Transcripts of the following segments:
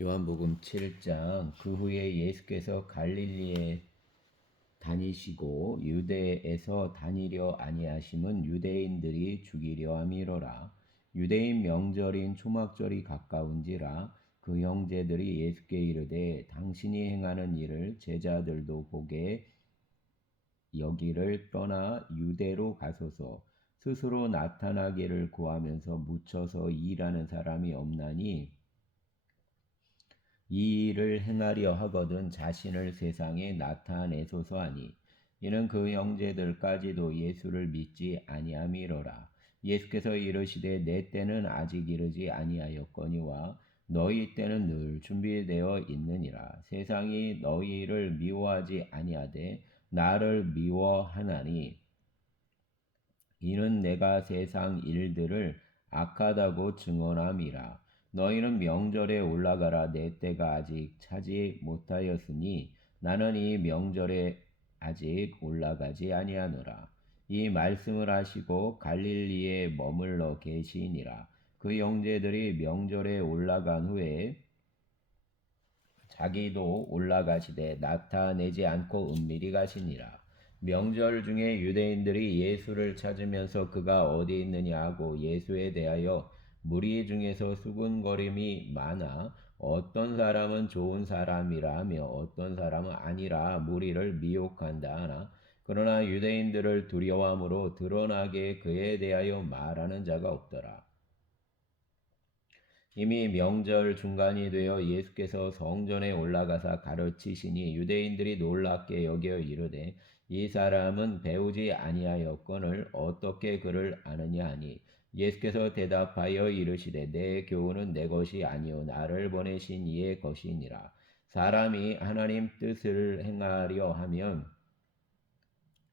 요한복음 7장. 그 후에 예수께서 갈릴리에 다니시고 유대에서 다니려 아니하심은 유대인들이 죽이려 함이로라. 유대인 명절인 초막절이 가까운지라. 그 형제들이 예수께 이르되 당신이 행하는 일을 제자들도 보게 여기를 떠나 유대로 가소서. 스스로 나타나기를 구하면서 묻혀서 일하는 사람이 없나니 이 일을 행하려 하거든 자신을 세상에 나타내소서 하니, 이는 그 형제들까지도 예수를 믿지 아니함이로라. 예수께서 이르시되 내 때는 아직 이르지 아니하였거니와 너희 때는 늘 준비되어 있느니라. 세상이 너희를 미워하지 아니하되 나를 미워하나니, 이는 내가 세상 일들을 악하다고 증언함이라. 너희는 명절에 올라가라. 내 때가 아직 차지 못하였으니 나는 이 명절에 아직 올라가지 아니하노라. 이 말씀을 하시고 갈릴리에 머물러 계시니라. 그 형제들이 명절에 올라간 후에 자기도 올라가시되 나타내지 않고 은밀히 가시니라. 명절 중에 유대인들이 예수를 찾으면서 그가 어디 있느냐 하고 예수에 대하여 무리 중에서 수군거림이 많아 어떤 사람은 좋은 사람이라 하며 어떤 사람은 아니라 무리를 미혹한다 하나, 그러나 유대인들을 두려워함으로 드러나게 그에 대하여 말하는 자가 없더라. 이미 명절 중간이 되어 예수께서 성전에 올라가사 가르치시니 유대인들이 놀랍게 여겨 이르되 이 사람은 배우지 아니하였거늘 어떻게 그를 아느냐 하니, 예수께서 대답하여 이르시되 내 교훈은 내 것이 아니요 나를 보내신 이의 것이니라. 사람이 하나님 뜻을 행하려 하면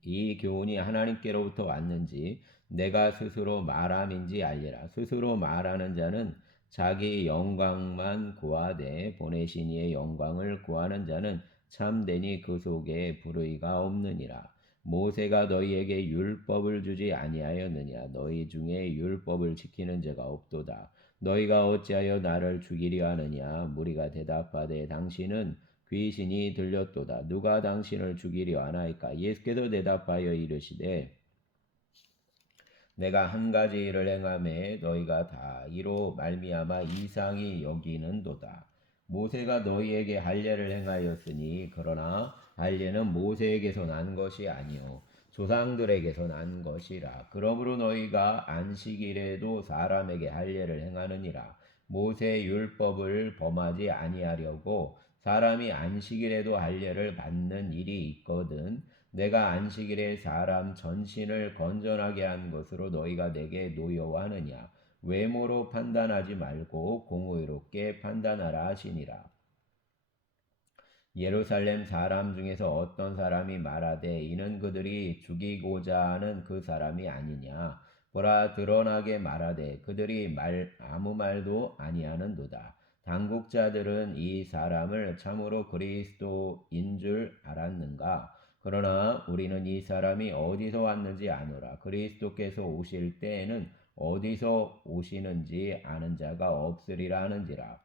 이 교훈이 하나님께로부터 왔는지 내가 스스로 말함인지 알리라. 스스로 말하는 자는 자기 영광만 구하되 보내신 이의 영광을 구하는 자는 참되니 그 속에 불의가 없느니라. 모세가 너희에게 율법을 주지 아니하였느냐? 너희 중에 율법을 지키는 자가 없도다. 너희가 어찌하여 나를 죽이려 하느냐? 무리가 대답하되 당신은 귀신이 들렸도다. 누가 당신을 죽이려 하나이까? 예수께서 대답하여 이르시되 내가 한 가지 일을 행하매 너희가 다 이로 말미암아 이상히 여기는도다. 모세가 너희에게 할례를 행하였으니 그러나 할례는 모세에게서 난 것이 아니요 조상들에게서 난 것이라. 그러므로 너희가 안식일에도 사람에게 할례를 행하느니라. 모세 율법을 범하지 아니하려고 사람이 안식일에도 할례를 받는 일이 있거든. 내가 안식일에 사람 전신을 건전하게 한 것으로 너희가 내게 노여워하느냐? 외모로 판단하지 말고 공의롭게 판단하라 하시니라. 예루살렘 사람 중에서 어떤 사람이 말하되 이는 그들이 죽이고자 하는 그 사람이 아니냐? 보라, 드러나게 말하되 그들이 아무 말도 아니하는도다. 당국자들은 이 사람을 참으로 그리스도인 줄 알았는가? 그러나 우리는 이 사람이 어디서 왔는지 아노라. 그리스도께서 오실 때에는 어디서 오시는지 아는 자가 없으리라 하는지라.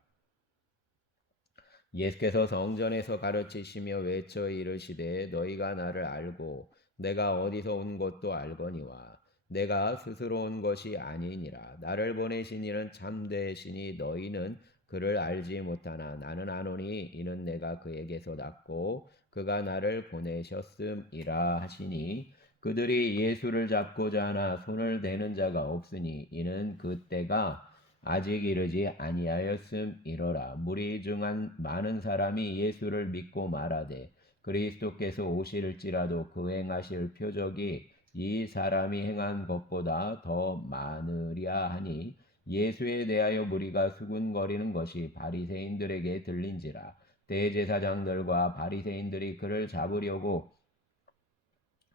예수께서 성전에서 가르치시며 외쳐 이르시되 너희가 나를 알고 내가 어디서 온 것도 알거니와 내가 스스로 온 것이 아니니라. 나를 보내신 이는 참되시니 너희는 그를 알지 못하나 나는 아노니 이는 내가 그에게서 났고 그가 나를 보내셨음이라 하시니, 그들이 예수를 잡고자 하나 손을 대는 자가 없으니 이는 그때가 아직 이르지 아니하였음이로라. 무리 중 많은 사람이 예수를 믿고 말하되 그리스도께서 오실지라도 그 행하실 표적이 이 사람이 행한 것보다 더 많으랴 하니, 예수에 대하여 무리가 수군거리는 것이 바리새인들에게 들린지라. 대제사장들과 바리새인들이 그를 잡으려고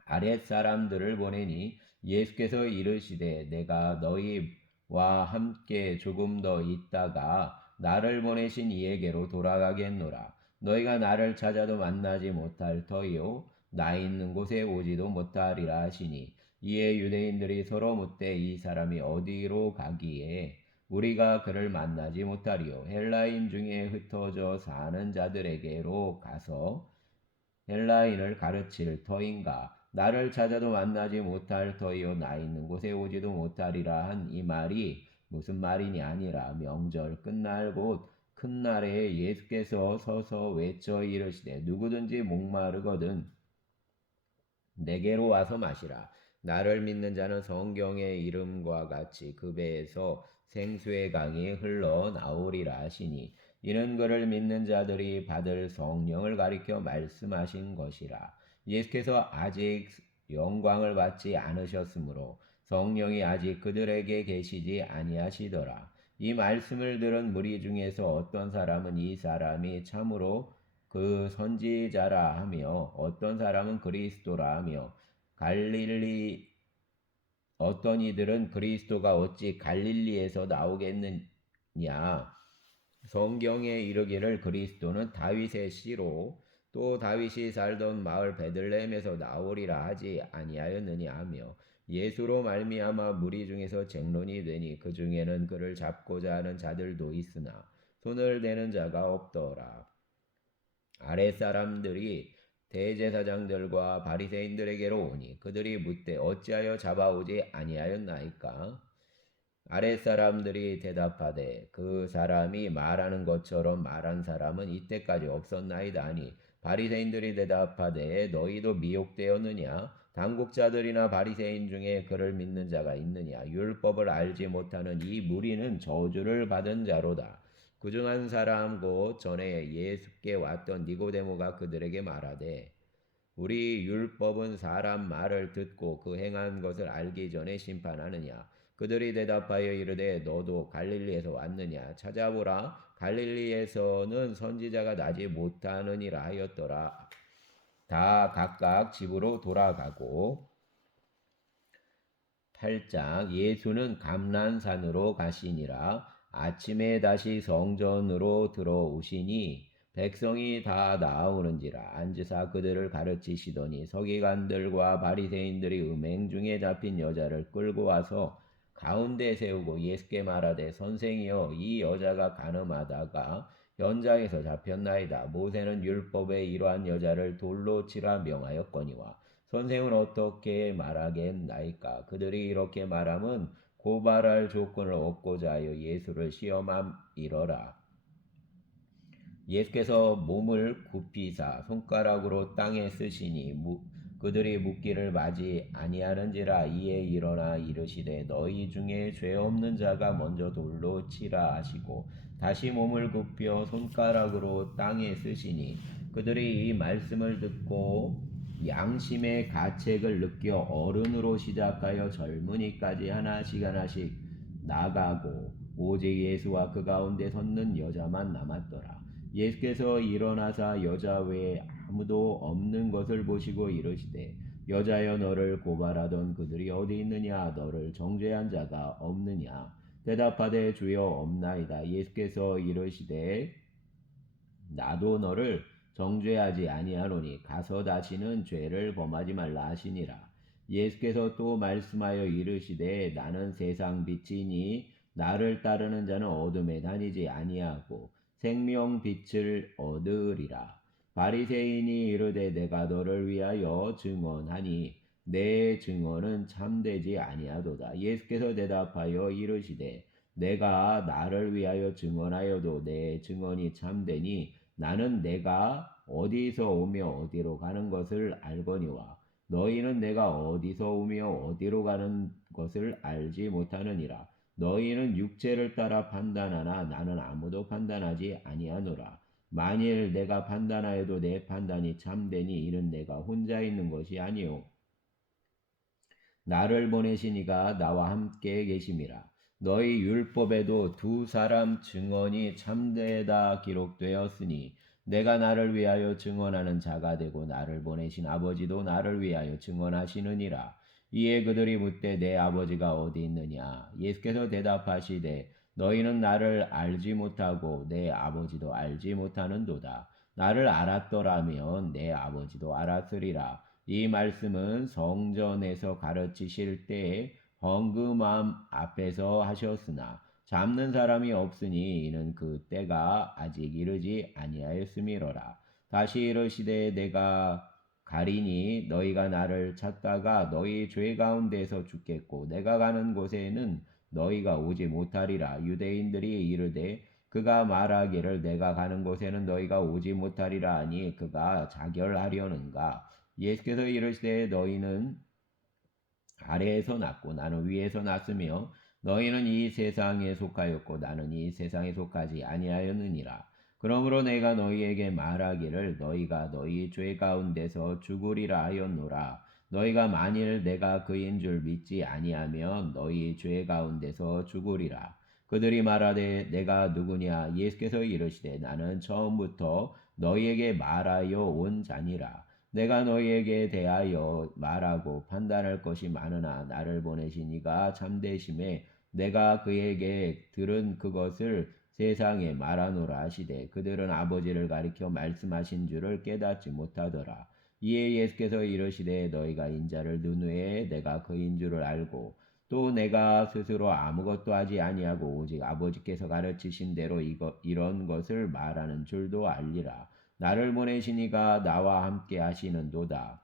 아랫사람들을 보내니 예수께서 이르시되 내가 너희와 함께 조금 더 있다가 나를 보내신 이에게로 돌아가겠노라. 너희가 나를 찾아도 만나지 못할 터이요 나 있는 곳에 오지도 못하리라 하시니, 이에 유대인들이 서로 묻되 이 사람이 어디로 가기에 우리가 그를 만나지 못하리요. 헬라인 중에 흩어져 사는 자들에게로 가서 헬라인을 가르칠 터인가? 나를 찾아도 만나지 못할 터이요 나 있는 곳에 오지도 못하리라 한 이 말이 무슨 말이냐 아니라 명절 끝날 곧 큰 날에 예수께서 서서 외쳐 이르시되 누구든지 목마르거든 내게로 와서 마시라. 나를 믿는 자는 성경의 이름과 같이 그 배에서 생수의 강이 흘러 나오리라 하시니 이는 그를 믿는 자들이 받을 성령을 가리켜 말씀하신 것이라. 예수께서 아직 영광을 받지 않으셨으므로 성령이 아직 그들에게 계시지 아니하시더라. 이 말씀을 들은 무리 중에서 어떤 사람은 이 사람이 참으로 그 선지자라 하며 어떤 사람은 그리스도라 하며 갈릴리 어떤 이들은 그리스도가 어찌 갈릴리에서 나오겠느냐 성경에 이르기를 그리스도는 다윗의 씨로 또 다윗이 살던 마을 베들레헴에서 나오리라 하지 아니하였느냐 하며 예수로 말미암아 무리 중에서 쟁론이 되니 그 중에는 그를 잡고자 하는 자들도 있으나 손을 대는 자가 없더라. 아랫사람들이 대제사장들과 바리새인들에게로 오니 그들이 묻되 어찌하여 잡아오지 아니하였나이까? 아랫사람들이 대답하되 그 사람이 말하는 것처럼 말한 사람은 이때까지 없었나이다 하니 바리새인들이 대답하되 너희도 미혹되었느냐? 당국자들이나 바리새인 중에 그를 믿는 자가 있느냐? 율법을 알지 못하는 이 무리는 저주를 받은 자로다. 그중 한 사람 곧 전에 예수께 왔던 니고데모가 그들에게 말하되 우리 율법은 사람 말을 듣고 그 행한 것을 알기 전에 심판하느냐. 그들이 대답하여 이르되 너도 갈릴리에서 왔느냐. 찾아보라. 갈릴리에서는 선지자가 나지 못하느니라 하였더라. 다 각각 집으로 돌아가고 8장 예수는 감난산으로 가시니라. 아침에 다시 성전으로 들어오시니 백성이 다 나아오는지라 앉으사 그들을 가르치시더니 서기관들과 바리새인들이 음행 중에 잡힌 여자를 끌고 와서 가운데 세우고 예수께 말하되 선생이여 이 여자가 간음하다가 현장에서 잡혔나이다. 모세는 율법에 이러한 여자를 돌로 치라 명하였거니와 선생은 어떻게 말하겠나이까? 그들이 이렇게 말함은 고발할 조건을 얻고자 하여 예수를 시험함이러라. 예수께서 몸을 굽히사 손가락으로 땅에 쓰시니 그들이 묻기를 마지 아니하는지라. 이에 일어나 이르시되 너희 중에 죄 없는 자가 먼저 돌로 치라 하시고 다시 몸을 굽혀 손가락으로 땅에 쓰시니 그들이 이 말씀을 듣고 양심의 가책을 느껴 어른으로 시작하여 젊은이까지 하나씩 하나씩 나가고 오직 예수와 그 가운데 섰는 여자만 남았더라. 예수께서 일어나사 여자 외에 아무도 없는 것을 보시고 이르시되 여자여 너를 고발하던 그들이 어디 있느냐? 너를 정죄한 자가 없느냐? 대답하되 주여 없나이다. 예수께서 이르시되 나도 너를 정죄하지 아니하노니 가서 다시는 죄를 범하지 말라 하시니라. 예수께서 또 말씀하여 이르시되 나는 세상 빛이니 나를 따르는 자는 어둠에 다니지 아니하고 생명 빛을 얻으리라. 바리새인이 이르되 내가 너를 위하여 증언하니 내 증언은 참되지 아니하도다. 예수께서 대답하여 이르시되 내가 나를 위하여 증언하여도 내 증언이 참되니 나는 내가 어디서 오며 어디로 가는 것을 알거니와 너희는 내가 어디서 오며 어디로 가는 것을 알지 못하느니라. 너희는 육체를 따라 판단하나 나는 아무도 판단하지 아니하노라. 만일 내가 판단하여도 내 판단이 참되니 이는 내가 혼자 있는 것이 아니요 나를 보내신 이가 나와 함께 계심이라. 너희 율법에도 두 사람 증언이 참되다 기록되었으니 내가 나를 위하여 증언하는 자가 되고 나를 보내신 아버지도 나를 위하여 증언하시느니라. 이에 그들이 묻되 내 아버지가 어디 있느냐? 예수께서 대답하시되 너희는 나를 알지 못하고 내 아버지도 알지 못하는도다. 나를 알았더라면 내 아버지도 알았으리라. 이 말씀은 성전에서 가르치실 때에 헌금함 앞에서 하셨으나 잡는 사람이 없으니 이는 그 때가 아직 이르지 아니하였음이로라. 다시 이르시되 내가 가리니 너희가 나를 찾다가 너희 죄 가운데서 죽겠고 내가 가는 곳에는 너희가 오지 못하리라. 유대인들이 이르되 그가 말하기를 내가 가는 곳에는 너희가 오지 못하리라 하니 그가 자결하려는가. 예수께서 이르시되 너희는 아래에서 났고 나는 위에서 났으며 너희는 이 세상에 속하였고 나는 이 세상에 속하지 아니하였느니라. 그러므로 내가 너희에게 말하기를 너희가 너희 죄 가운데서 죽으리라 하였노라. 너희가 만일 내가 그인 줄 믿지 아니하면 너희 죄 가운데서 죽으리라. 그들이 말하되 내가 누구냐. 예수께서 이르시되 나는 처음부터 너희에게 말하여 온 자니라. 내가 너희에게 대하여 말하고 판단할 것이 많으나 나를 보내신 이가 참되심에 내가 그에게 들은 그것을 세상에 말하노라 하시되 그들은 아버지를 가리켜 말씀하신 줄을 깨닫지 못하더라. 이에 예수께서 이르시되 너희가 인자를 눈 후에 내가 그인 줄을 알고 또 내가 스스로 아무것도 하지 아니하고 오직 아버지께서 가르치신 대로 이런 것을 말하는 줄도 알리라. 나를 보내신 이가 나와 함께 하시는도다.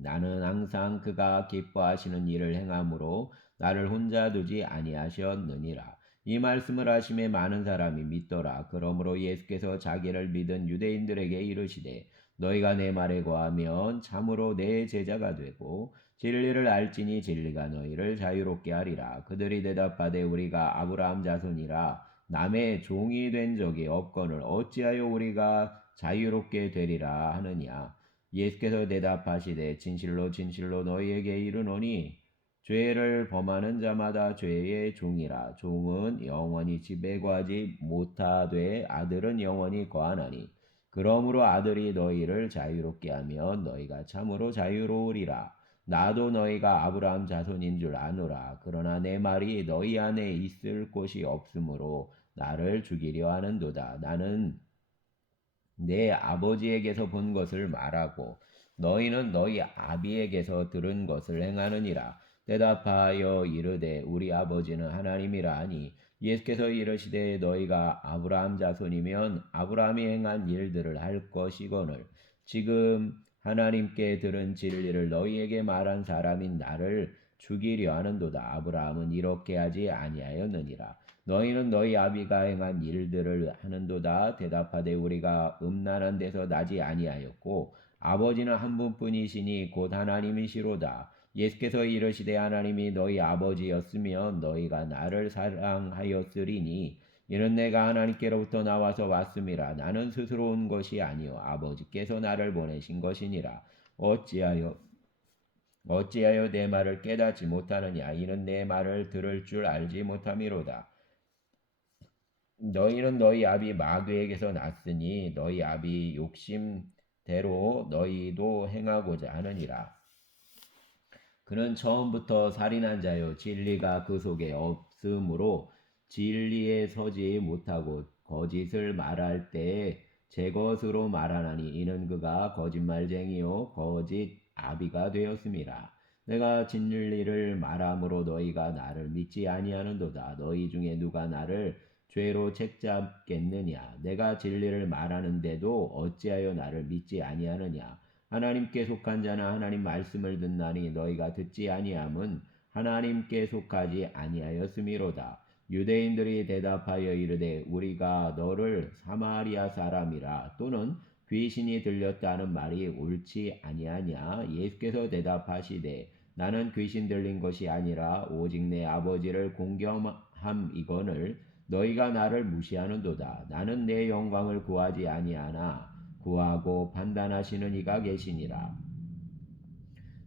나는 항상 그가 기뻐하시는 일을 행함으로 나를 혼자 두지 아니하셨느니라. 이 말씀을 하심에 많은 사람이 믿더라. 그러므로 예수께서 자기를 믿은 유대인들에게 이르시되 너희가 내 말에 거하면 참으로 내 제자가 되고 진리를 알지니 진리가 너희를 자유롭게 하리라. 그들이 대답하되 우리가 아브라함 자손이라 남의 종이 된 적이 없거늘 어찌하여 우리가 자유롭게 되리라 하느냐. 예수께서 대답하시되 진실로 진실로 너희에게 이르노니 죄를 범하는 자마다 죄의 종이라. 종은 영원히 집에 거하지 못하되 아들은 영원히 거하나니 그러므로 아들이 너희를 자유롭게 하면 너희가 참으로 자유로우리라. 나도 너희가 아브라함 자손인 줄 아노라. 그러나 내 말이 너희 안에 있을 곳이 없으므로 나를 죽이려 하는도다. 나는 내 아버지에게서 본 것을 말하고 너희는 너희 아비에게서 들은 것을 행하느니라. 대답하여 이르되 우리 아버지는 하나님이라 하니 예수께서 이르시되 너희가 아브라함 자손이면 아브라함이 행한 일들을 할 것이거늘 지금 하나님께 들은 진리를 너희에게 말한 사람인 나를 죽이려 하는도다. 아브라함은 이렇게 하지 아니하였느니라. 너희는 너희 아비가 행한 일들을 하는도다. 대답하되 우리가 음란한 데서 나지 아니하였고 아버지는 한 분뿐이시니 곧 하나님이시로다. 예수께서 이르시되 하나님이 너희 아버지였으면 너희가 나를 사랑하였으리니 이는 내가 하나님께로부터 나와서 왔음이라. 나는 스스로 온 것이 아니요 아버지께서 나를 보내신 것이니라. 어찌하여 내 말을 깨닫지 못하느냐. 이는 내 말을 들을 줄 알지 못함이로다. 너희는 너희 아비 마귀에게서 났으니 너희 아비 욕심대로 너희도 행하고자 하느니라. 그는 처음부터 살인한 자요 진리가 그 속에 없으므로 진리에 서지 못하고 거짓을 말할 때에 제 것으로 말하나니 이는 그가 거짓말쟁이요 거짓 아비가 되었음이라. 내가 진리를 말함으로 너희가 나를 믿지 아니하는도다. 너희 중에 누가 나를 죄로 책잡겠느냐. 내가 진리를 말하는데도 어찌하여 나를 믿지 아니하느냐. 하나님께 속한 자는 하나님 말씀을 듣나니 너희가 듣지 아니함은 하나님께 속하지 아니하였음이로다. 유대인들이 대답하여 이르되 우리가 너를 사마리아 사람이라 또는 귀신이 들렸다는 말이 옳지 아니하냐. 예수께서 대답하시되 나는 귀신 들린 것이 아니라 오직 내 아버지를 공경함이거늘 너희가 나를 무시하는도다. 나는 내 영광을 구하지 아니하나 구하고 판단하시는 이가 계시니라.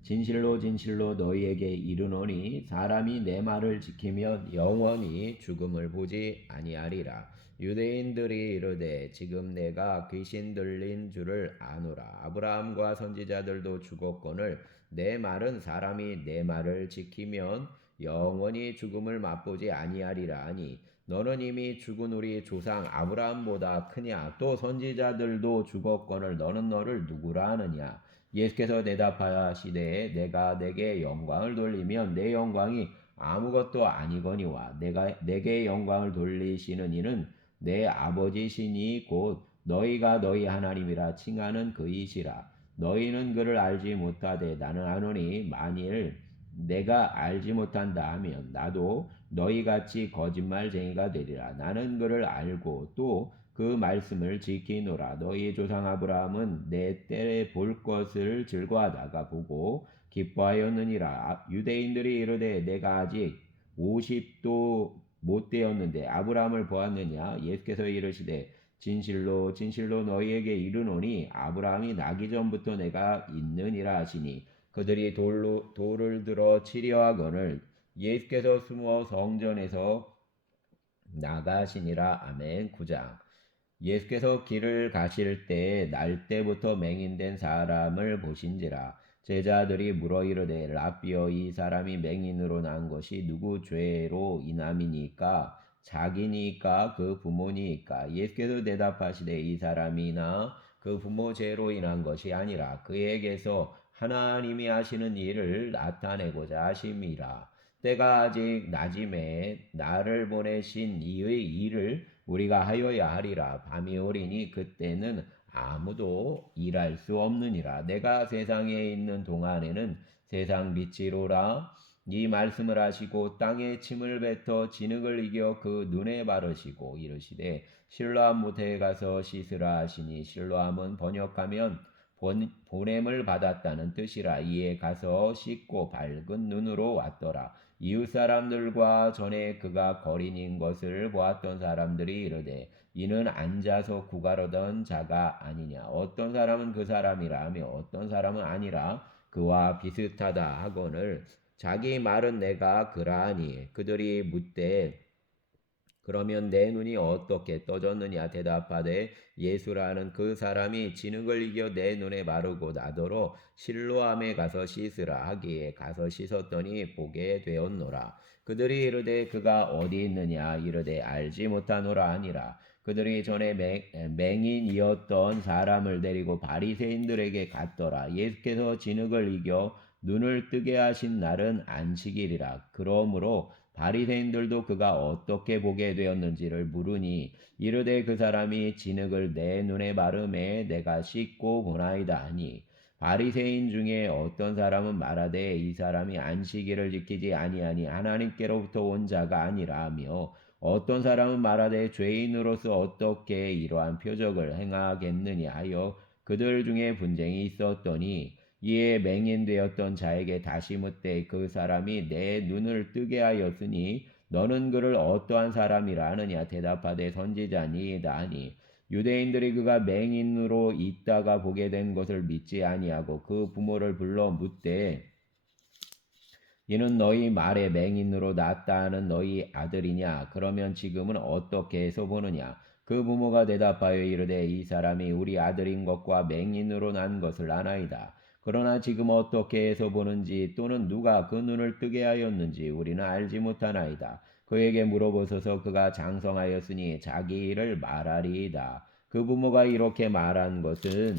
진실로 진실로 너희에게 이르노니 사람이 내 말을 지키면 영원히 죽음을 보지 아니하리라. 유대인들이 이르되 지금 내가 귀신 들린 줄을 아노라. 아브라함과 선지자들도 죽었거늘 내 말은 사람이 내 말을 지키면 영원히 죽음을 맛보지 아니하리라 하니 너는 이미 죽은 우리 조상 아브라함보다 크냐. 또 선지자들도 죽었거늘 너는 너를 누구라 하느냐. 예수께서 대답하시되 내가 내게 영광을 돌리면 내 영광이 아무것도 아니거니와 내게 영광을 돌리시는 이는 내 아버지시니 곧 너희가 너희 하나님이라 칭하는 그이시라. 너희는 그를 알지 못하되 나는 아노니 만일 내가 알지 못한다 하면 나도 너희같이 거짓말쟁이가 되리라. 나는 그를 알고 또 그 말씀을 지키노라. 너희 조상 아브라함은 내 때에 볼 것을 즐거워하다가 보고 기뻐하였느니라. 유대인들이 이르되 내가 아직 50도 못 되었는데 아브라함을 보았느냐? 예수께서 이르시되 진실로 진실로 너희에게 이르노니 아브라함이 나기 전부터 내가 있느니라 하시니 그들이 돌을 들어 치려 하거늘 예수께서 숨어 성전에서 나가시니라. 아멘. 9장. 예수께서 길을 가실 때 날 때부터 맹인된 사람을 보신지라. 제자들이 물어 이르되 라삐어 이 사람이 맹인으로 난 것이 누구 죄로 인함이니까 자기니까 그 부모니까. 예수께서 대답하시되 이 사람이나 그 부모 죄로 인한 것이 아니라 그에게서 하나님이 하시는 일을 나타내고자 하심이라. 때가 아직 낮임에 나를 보내신 이의 일을 우리가 하여야 하리라. 밤이 오리니 그때는 아무도 일할 수 없느니라. 내가 세상에 있는 동안에는 세상 빛이로라. 이 말씀을 하시고 땅에 침을 뱉어 진흙을 이겨 그 눈에 바르시고 이르시되 실로암 모태에 가서 씻으라 하시니 실로암은 번역하면 보냄을 받았다는 뜻이라. 이에 가서 씻고 밝은 눈으로 왔더라. 이웃 사람들과 전에 그가 거린인 것을 보았던 사람들이 이르되 이는 앉아서 구가르던 자가 아니냐. 어떤 사람은 그 사람이라 하며 어떤 사람은 아니라 그와 비슷하다 하거늘 자기 말은 내가 그라하니. 그들이 묻되 그러면 내 눈이 어떻게 떠졌느냐. 대답하되 예수라는 그 사람이 진흙을 이겨 내 눈에 바르고 나더러 실로암에 가서 씻으라 하기에 가서 씻었더니 보게 되었노라. 그들이 이르되 그가 어디 있느냐. 이르되 알지 못하노라 하니라. 그들이 전에 맹인이었던 사람을 데리고 바리새인들에게 갔더라. 예수께서 진흙을 이겨 눈을 뜨게 하신 날은 안식일이라. 그러므로 바리새인들도 그가 어떻게 보게 되었는지를 물으니 이르되 그 사람이 진흙을 내 눈에 바르매 내가 씻고 보나이다 하니 바리새인 중에 어떤 사람은 말하되 이 사람이 안식일을 지키지 아니하니 하나님께로부터 온 자가 아니라 하며 어떤 사람은 말하되 죄인으로서 어떻게 이러한 표적을 행하겠느냐 하여 그들 중에 분쟁이 있었더니 이에 맹인되었던 자에게 다시 묻되 그 사람이 내 눈을 뜨게 하였으니 너는 그를 어떠한 사람이라 하느냐. 대답하되 선지자니이다 하니 유대인들이 그가 맹인으로 있다가 보게 된 것을 믿지 아니하고 그 부모를 불러 묻되 이는 너희 말에 맹인으로 낳았다 하는 너희 아들이냐. 그러면 지금은 어떻게 해서 보느냐. 그 부모가 대답하여 이르되 이 사람이 우리 아들인 것과 맹인으로 난 것을 아나이다. 그러나 지금 어떻게 해서 보는지 또는 누가 그 눈을 뜨게 하였는지 우리는 알지 못하나이다. 그에게 물어보소서. 그가 장성하였으니 자기 일을 말하리이다. 그 부모가 이렇게 말한 것은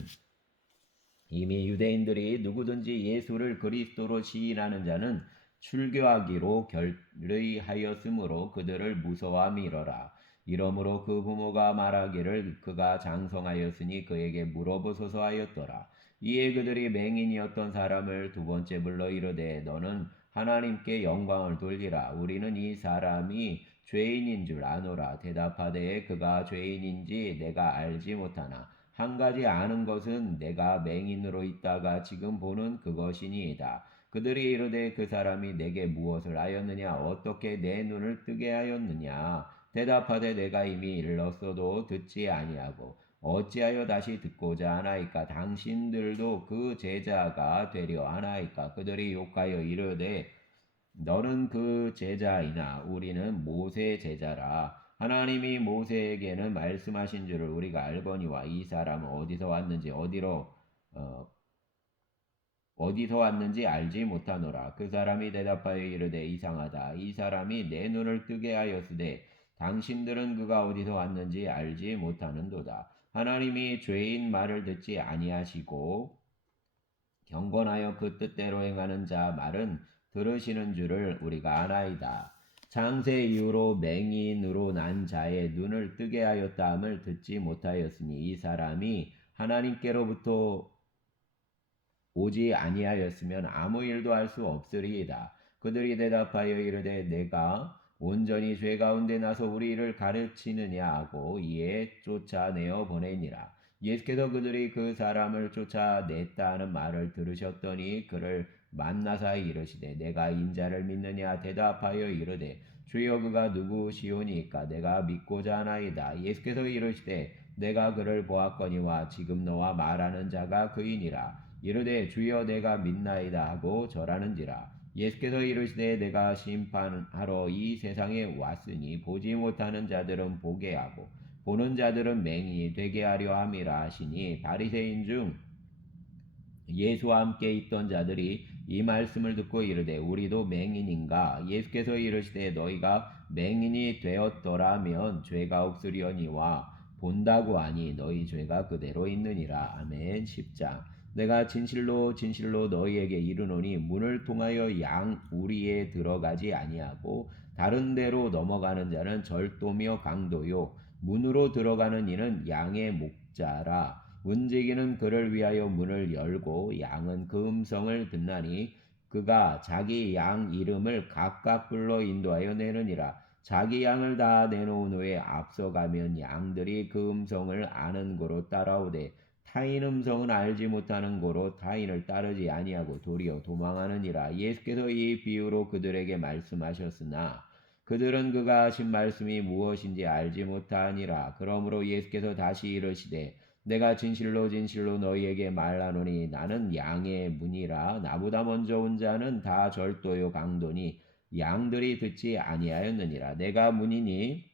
이미 유대인들이 누구든지 예수를 그리스도로 시인하는 자는 출교하기로 결의하였으므로 그들을 무서워함이러라. 이러므로 그 부모가 말하기를 그가 장성하였으니 그에게 물어보소서 하였더라. 이에 그들이 맹인이었던 사람을 두 번째 불러 이르되 너는 하나님께 영광을 돌리라. 우리는 이 사람이 죄인인 줄 아노라. 대답하되 그가 죄인인지 내가 알지 못하나 한 가지 아는 것은 내가 맹인으로 있다가 지금 보는 그것이니이다. 그들이 이르되 그 사람이 내게 무엇을 하였느냐. 어떻게 내 눈을 뜨게 하였느냐. 대답하되 내가 이미 일렀어도 듣지 아니하고 어찌하여 다시 듣고자 하나이까. 당신들도 그 제자가 되려 하나이까. 그들이 욕하여 이르되 너는 그 제자이나 우리는 모세 제자라. 하나님이 모세에게는 말씀하신 줄을 우리가 알거니와 이 사람은 어디서 왔는지 알지 못하노라. 그 사람이 대답하여 이르되 이상하다. 이 사람이 내 눈을 뜨게 하였으되 당신들은 그가 어디서 왔는지 알지 못하는도다. 하나님이 죄인 말을 듣지 아니하시고 경건하여 그 뜻대로 행하는 자 말은 들으시는 줄을 우리가 아나이다. 창세 이후로 맹인으로 난 자의 눈을 뜨게 하였다 함을 듣지 못하였으니 이 사람이 하나님께로부터 오지 아니하였으면 아무 일도 할 수 없으리이다. 그들이 대답하여 이르되 내가 온전히 죄 가운데 나서 우리를 가르치느냐 하고 이에 쫓아내어 보내니라. 예수께서 그들이 그 사람을 쫓아냈다 하는 말을 들으셨더니 그를 만나사 이르시되 내가 인자를 믿느냐 대답하여 이르되 주여 그가 누구시오니까 내가 믿고자 하나이다. 예수께서 이르시되 내가 그를 보았거니와 지금 너와 말하는 자가 그이니라. 이르되 주여 내가 믿나이다 하고 절하는지라. 예수께서 이르시되 내가 심판하러 이 세상에 왔으니 보지 못하는 자들은 보게 하고 보는 자들은 맹인이 되게 하려 함이라 하시니 바리새인 중 예수와 함께 있던 자들이 이 말씀을 듣고 이르되 우리도 맹인인가? 예수께서 이르시되 너희가 맹인이 되었더라면 죄가 없으려니와 본다고 하니 너희 죄가 그대로 있느니라. 아멘. 10장. 내가 진실로 진실로 너희에게 이르노니 문을 통하여 양 우리에 들어가지 아니하고 다른 데로 넘어가는 자는 절도며 강도요 문으로 들어가는 이는 양의 목자라. 문지기는 그를 위하여 문을 열고 양은 그 음성을 듣나니 그가 자기 양 이름을 각각 불러 인도하여 내느니라. 자기 양을 다 내놓은 후에 앞서가면 양들이 그 음성을 아는 고로 따라오되 타인 음성은 알지 못하는 고로 타인을 따르지 아니하고 도리어 도망하느니라. 예수께서 이 비유로 그들에게 말씀하셨으나 그들은 그가 하신 말씀이 무엇인지 알지 못하니라. 그러므로 예수께서 다시 이르시되 내가 진실로 진실로 너희에게 말하노니 나는 양의 문이라. 나보다 먼저 온 자는 다 절도요 강도니 양들이 듣지 아니하였느니라. 내가 문이니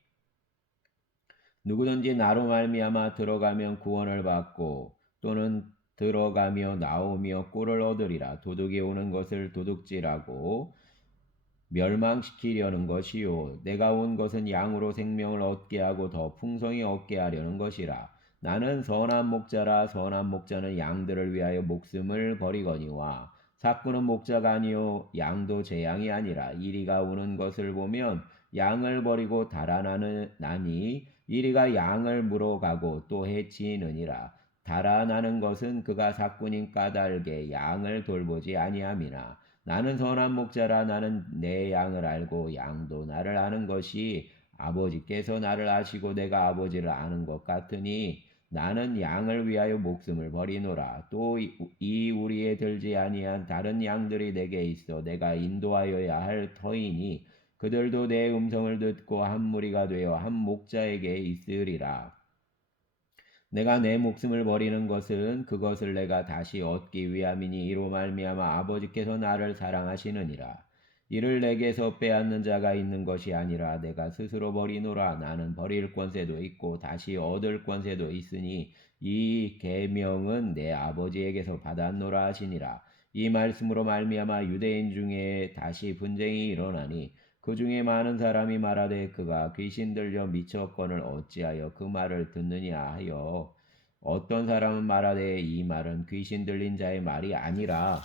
누구든지 나로 말미암아 들어가면 구원을 받고 또는 들어가며 나오며 꼴을 얻으리라. 도둑이 오는 것을 도둑질하고 멸망시키려는 것이요 내가 온 것은 양으로 생명을 얻게 하고 더 풍성히 얻게 하려는 것이라. 나는 선한 목자라. 선한 목자는 양들을 위하여 목숨을 버리거니와 삭구는 목자가 아니요 양도 제 양이 아니라. 이리가 우는 것을 보면 양을 버리고 달아나니 이리가 양을 물어가고 또 해치느니라. 달아나는 것은 그가 삭군인 까닭에 양을 돌보지 아니함이나. 나는 선한 목자라. 나는 내 양을 알고 양도 나를 아는 것이 아버지께서 나를 아시고 내가 아버지를 아는 것 같으니 나는 양을 위하여 목숨을 버리노라. 또 이 우리에 들지 아니한 다른 양들이 내게 있어 내가 인도하여야 할 터이니 그들도 내 음성을 듣고 한 무리가 되어 한 목자에게 있으리라. 내가 내 목숨을 버리는 것은 그것을 내가 다시 얻기 위함이니 이로 말미암아 아버지께서 나를 사랑하시느니라. 이를 내게서 빼앗는 자가 있는 것이 아니라 내가 스스로 버리노라. 나는 버릴 권세도 있고 다시 얻을 권세도 있으니 이 계명은 내 아버지에게서 받았노라 하시니라. 이 말씀으로 말미암아 유대인 중에 다시 분쟁이 일어나니 그 중에 많은 사람이 말하되 그가 귀신 들려 미쳤건을 어찌하여 그 말을 듣느냐 하여 어떤 사람은 말하되 이 말은 귀신 들린 자의 말이 아니라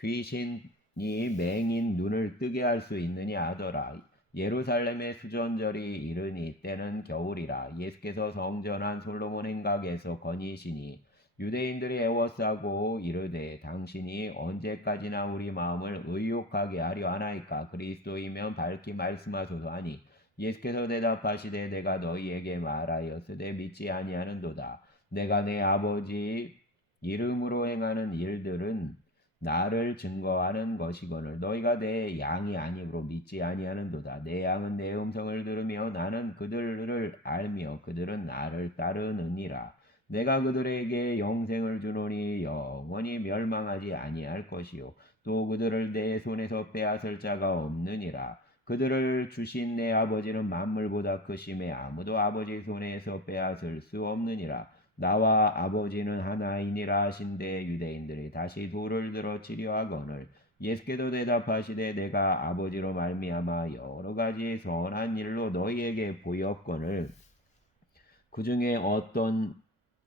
귀신이 맹인 눈을 뜨게 할 수 있느냐 하더라. 예루살렘의 수전절이 이르니 때는 겨울이라. 예수께서 성전한 솔로몬 행각에서 거니시니 유대인들이 애워싸고 이르되 당신이 언제까지나 우리 마음을 의욕하게 하려 하나이까? 그리스도이면 밝히 말씀하소서 하니 예수께서 대답하시되 내가 너희에게 말하였으되 믿지 아니하는도다. 내가 내 아버지 이름으로 행하는 일들은 나를 증거하는 것이거늘 너희가 내 양이 아니므로 믿지 아니하는도다. 내 양은 내 음성을 들으며 나는 그들을 알며 그들은 나를 따르느니라. 내가 그들에게 영생을 주노니 영원히 멸망하지 아니할 것이요 또 그들을 내 손에서 빼앗을 자가 없느니라. 그들을 주신 내 아버지는 만물보다 크심에 아무도 아버지 손에서 빼앗을 수 없느니라. 나와 아버지는 하나이니라 하신대 유대인들이 다시 돌을 들어 치려 하거늘 예수께서 대답하시되 내가 아버지로 말미암아 여러 가지 선한 일로 너희에게 보였거늘 그 중에 어떤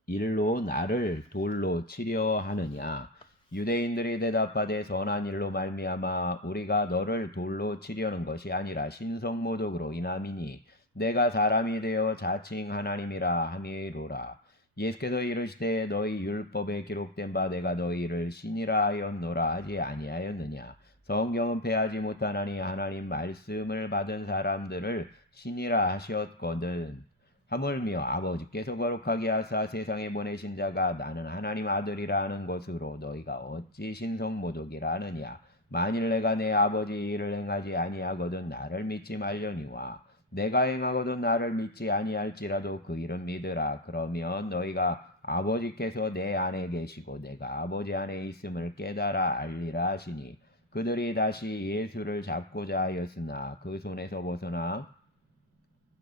일로 나를 돌로 치려 하느냐? 유대인들이 대답하되 선한 일로 말미암아 우리가 너를 돌로 치려는 것이 아니라 신성모독으로 인함이니 내가 사람이 되어 자칭 하나님이라 함이로라. 예수께서 이르시되 너희 율법에 기록된 바 내가 너희를 신이라 하였노라 하지 아니하였느냐. 성경은 패하지 못하나니 하나님 말씀을 받은 사람들을 신이라 하셨거든. 하물며 아버지께서 거룩하게 하사 세상에 보내신 자가 나는 하나님 아들이라 하는 것으로 너희가 어찌 신성모독이라 하느냐. 만일 내가 내 아버지 일을 행하지 아니하거든 나를 믿지 말려니와 내가 행하거든 나를 믿지 아니할지라도 그 일은 믿으라. 그러면 너희가 아버지께서 내 안에 계시고 내가 아버지 안에 있음을 깨달아 알리라 하시니 그들이 다시 예수를 잡고자 하였으나 그 손에서 벗어나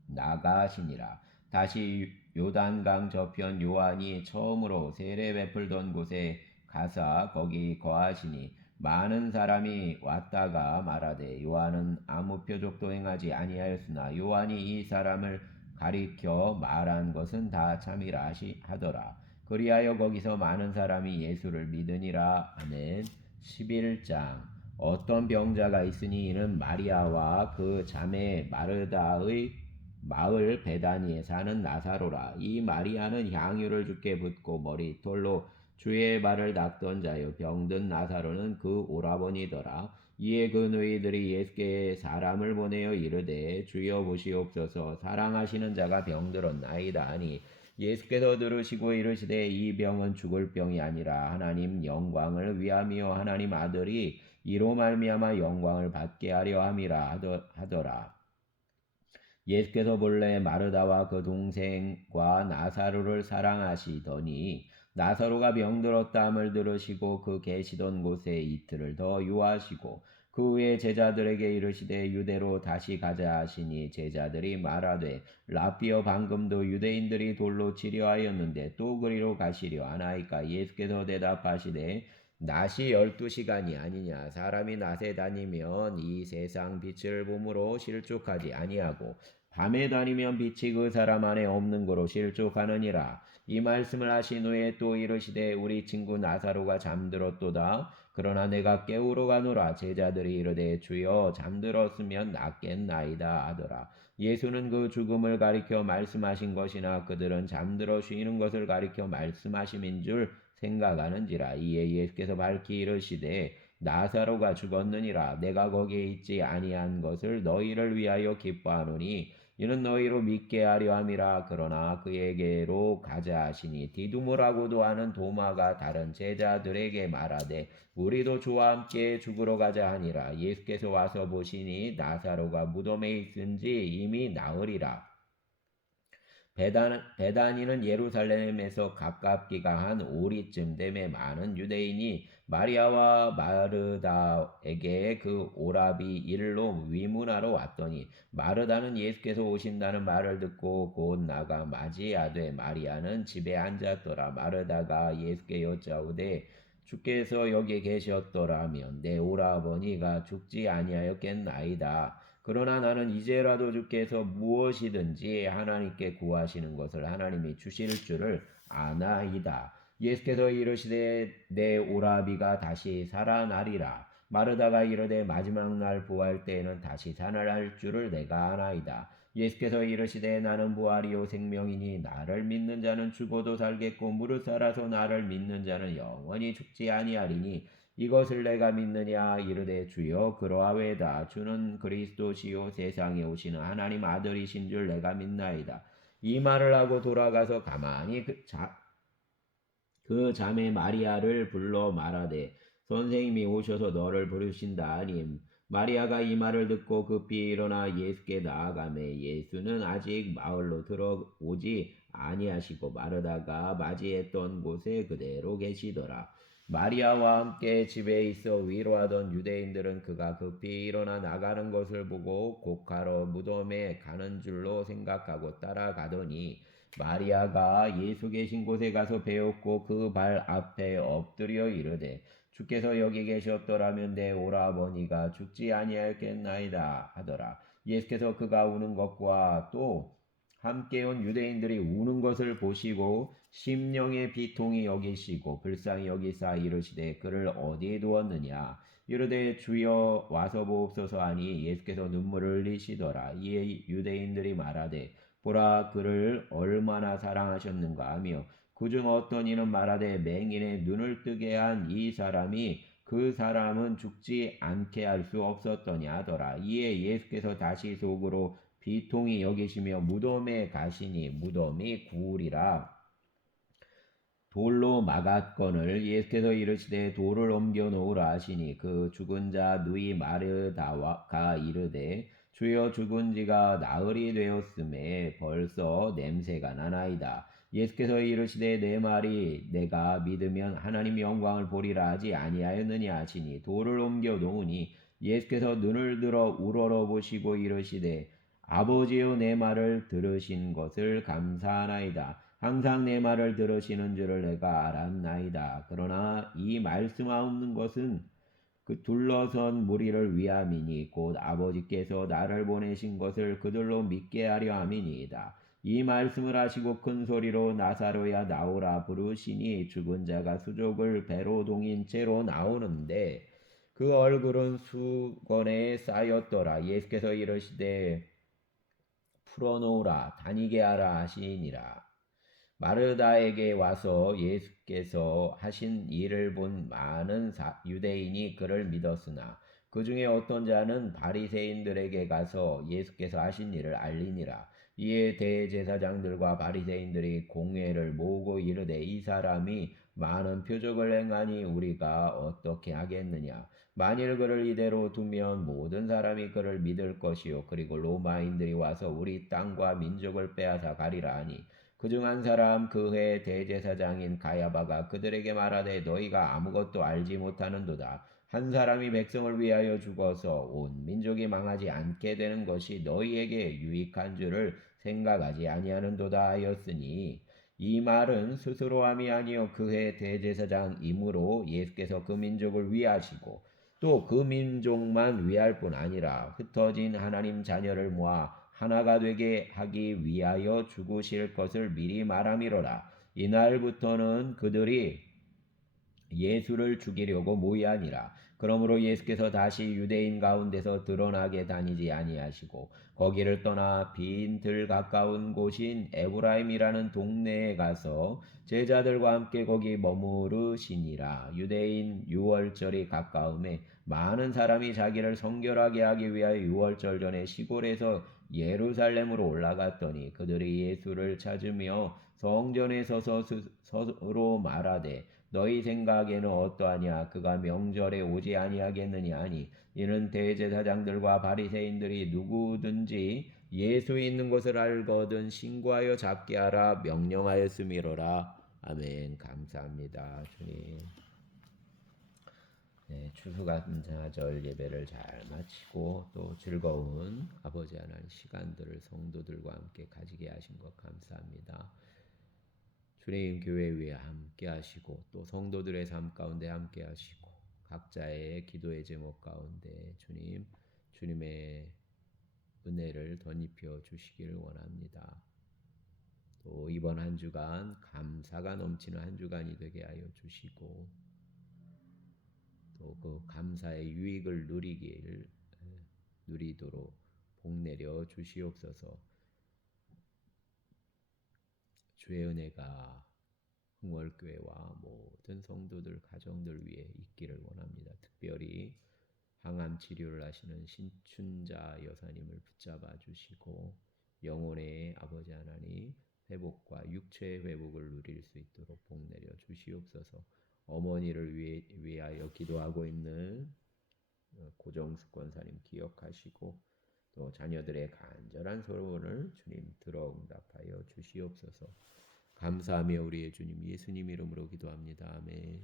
나가시니라. 다시 요단강 저편 요한이 처음으로 세례 베풀던 곳에 가사 거기 거하시니 많은 사람이 왔다가 말하되 요한은 아무 표적도 행하지 아니하였으나 요한이 이 사람을 가리켜 말한 것은 다 참이라 하더라. 그리하여 거기서 많은 사람이 예수를 믿으니라. 아멘. 11장. 어떤 병자가 있으니 이는 마리아와 그 자매 마르다의 마을 베다니에 사는 나사로라. 이 마리아는 향유를 주께 붓고 머리털로 주의 발을 닦던 자요 병든 나사로는 그 오라버니더라. 이에 그 너희들이 예수께 사람을 보내어 이르되 주여 보시옵소서 사랑하시는 자가 병들었나이다 하니 예수께서 들으시고 이르시되 이 병은 죽을 병이 아니라 하나님 영광을 위함이요 하나님 아들이 이로 말미암아 영광을 받게 하려 함이라 하더라. 예수께서 본래 마르다와 그 동생과 나사로를 사랑하시더니 나사로가 병들었다함을 들으시고 그 계시던 곳에 이틀을 더 유하시고 그 후에 제자들에게 이르시되 유대로 다시 가자 하시니 제자들이 말하되 라삐어 방금도 유대인들이 돌로 치려 하였는데 또 그리로 가시려 하나이까. 예수께서 대답하시되 낮이 12시간이 아니냐. 사람이 낮에 다니면 이 세상 빛을 봄으로 실족하지 아니하고 밤에 다니면 빛이 그 사람 안에 없는 거로 실족하느니라. 이 말씀을 하신 후에 또 이르시되 우리 친구 나사로가 잠들었도다. 그러나 내가 깨우러 가노라. 제자들이 이르되 주여 잠들었으면 낫겠나이다 하더라. 예수는 그 죽음을 가리켜 말씀하신 것이나 그들은 잠들어 쉬는 것을 가리켜 말씀하심인 줄 생각하는지라. 이에 예수께서 밝히 이르시되 나사로가 죽었느니라. 내가 거기에 있지 아니한 것을 너희를 위하여 기뻐하노니 이는 너희로 믿게 하려 함이라. 그러나 그에게로 가자 하시니 디두모라고도 하는 도마가 다른 제자들에게 말하되 우리도 주와 함께 죽으러 가자 하니라. 예수께서 와서 보시니 나사로가 무덤에 있은지 이미 나으리라. 베다니는 예루살렘에서 가깝기가 한 오리쯤 됨에 많은 유대인이 마리아와 마르다에게 그 오라비 일로 위문하러 왔더니 마르다는 예수께서 오신다는 말을 듣고 곧 나가 맞이하되 마리아는 집에 앉았더라. 마르다가 예수께 여짜오되 주께서 여기 계셨더라면 내 오라버니가 죽지 아니하였겠나이다. 그러나 나는 이제라도 주께서 무엇이든지 하나님께 구하시는 것을 하나님이 주실 줄을 아나이다. 예수께서 이르시되 내 오라비가 다시 살아나리라. 마르다가 이르되 마지막 날 부활 때에는 다시 살아날 줄을 내가 아나이다. 예수께서 이르시되 나는 부활이요 생명이니 나를 믿는 자는 죽어도 살겠고 무릇 살아서 나를 믿는 자는 영원히 죽지 아니하리니 이것을 내가 믿느냐. 이르되 주여 그러하외다. 주는 그리스도시요 세상에 오시는 하나님 아들이신 줄 내가 믿나이다. 이 말을 하고 돌아가서 가만히 그 자매 마리아를 불러 말하되 선생님이 오셔서 너를 부르신다 하니 마리아가 이 말을 듣고 급히 일어나 예수께 나아가매 예수는 아직 마을로 들어오지 아니하시고 마르다가 맞이했던 곳에 그대로 계시더라. 마리아와 함께 집에 있어 위로하던 유대인들은 그가 급히 일어나 나가는 것을 보고 곡하러 무덤에 가는 줄로 생각하고 따라가더니 마리아가 예수 계신 곳에 가서 배웠고 그 발 앞에 엎드려 이르되 주께서 여기 계셨더라면 내 오라버니가 죽지 아니하였겠나이다 하더라. 예수께서 그가 우는 것과 또 함께 온 유대인들이 우는 것을 보시고 심령의 비통이 여기시고 불쌍히 여기사 이르시되 그를 어디에 두었느냐. 이르되 주여 와서 보옵소서 하니 예수께서 눈물을 흘리시더라. 이에 유대인들이 말하되 보라 그를 얼마나 사랑하셨는가 하며 그중 어떤 이는 말하되 맹인의 눈을 뜨게 한 이 사람이 그 사람은 죽지 않게 할 수 없었더냐 하더라. 이에 예수께서 다시 속으로 비통히 여기시며 무덤에 가시니 무덤이 구우리라. 돌로 막았거늘 예수께서 이르시되 돌을 옮겨 놓으라 하시니 그 죽은 자 누이 마르다가 이르되 주여 죽은 지가 나흘이 되었음에 벌써 냄새가 나나이다. 예수께서 이르시되 내 말이 내가 믿으면 하나님 영광을 보리라 하지 아니하였느냐 하시니 돌을 옮겨 놓으니 예수께서 눈을 들어 우러러 보시고 이르시되 아버지여 내 말을 들으신 것을 감사하나이다. 항상 내 말을 들으시는 줄을 내가 알았나이다. 그러나 이 말씀하옵는 것은 그 둘러선 무리를 위함이니 곧 아버지께서 나를 보내신 것을 그들로 믿게 하려 함이니이다. 이 말씀을 하시고 큰 소리로 나사로야 나오라 부르시니 죽은 자가 수족을 배로 동인 채로 나오는데 그 얼굴은 수건에 쌓였더라. 예수께서 이르시되 풀어놓으라 다니게 하라 하시니라. 마르다에게 와서 예수께서 하신 일을 본 많은 유대인이 그를 믿었으나 그 중에 어떤 자는 바리새인들에게 가서 예수께서 하신 일을 알리니라. 이에 대제사장들과 바리새인들이 공회를 모으고 이르되 이 사람이 많은 표적을 행하니 우리가 어떻게 하겠느냐. 만일 그를 이대로 두면 모든 사람이 그를 믿을 것이요 그리고 로마인들이 와서 우리 땅과 민족을 빼앗아 가리라 하니 그중 한 사람 그 해 대제사장인 가야바가 그들에게 말하되 너희가 아무것도 알지 못하는도다. 한 사람이 백성을 위하여 죽어서 온 민족이 망하지 않게 되는 것이 너희에게 유익한 줄을 생각하지 아니하는도다 하였으니 이 말은 스스로 함이 아니요 그 해 대제사장이므로 예수께서 그 민족을 위하시고 또 그 민족만 위할 뿐 아니라 흩어진 하나님 자녀를 모아 하나가 되게 하기 위하여 죽으실 것을 미리 말함이로라. 이날부터는 그들이 예수를 죽이려고 모이하니라. 그러므로 예수께서 다시 유대인 가운데서 드러나게 다니지 아니하시고 거기를 떠나 빈 들 가까운 곳인 에브라임이라는 동네에 가서 제자들과 함께 거기 머무르시니라. 유대인 유월절이 가까움에 많은 사람이 자기를 성결하게 하기 위하여 유월절 전에 시골에서 예루살렘으로 올라갔더니 그들이 예수를 찾으며 성전에 서서 서로 말하되 너희 생각에는 어떠하냐 그가 명절에 오지 아니하겠느냐 하니 이는 대제사장들과 바리새인들이 누구든지 예수 있는 것을 알거든 신고하여 잡게 하라 명령하였음이로라. 아멘. 감사합니다. 주님. 네, 추수감사절 예배를 잘 마치고 또 즐거운 아버지 하나님 시간들을 성도들과 함께 가지게 하신 것 감사합니다. 주님 교회 위에 함께 하시고 또 성도들의 삶 가운데 함께 하시고 각자의 기도의 제목 가운데 주님의 은혜를 덧입혀 주시기를 원합니다. 또 이번 한 주간 감사가 넘치는 한 주간이 되게 하여 주시고 또 그 감사의 유익을 누리도록 복 내려 주시옵소서. 주의 은혜가 흥월교회와 모든 성도들 가정들 위해 있기를 원합니다. 특별히 항암 치료를 하시는 신춘자 여사님을 붙잡아 주시고 영혼의 아버지 하나님 회복과 육체의 회복을 누릴 수 있도록 복 내려 주시옵소서. 어머니를 위하여 기도하고 있는 고정숙 권사님 기억하시고 또 자녀들의 간절한 소원을 주님 들어 응답하여 주시옵소서. 감사하며 우리의 주님 예수님 이름으로 기도합니다. 아멘.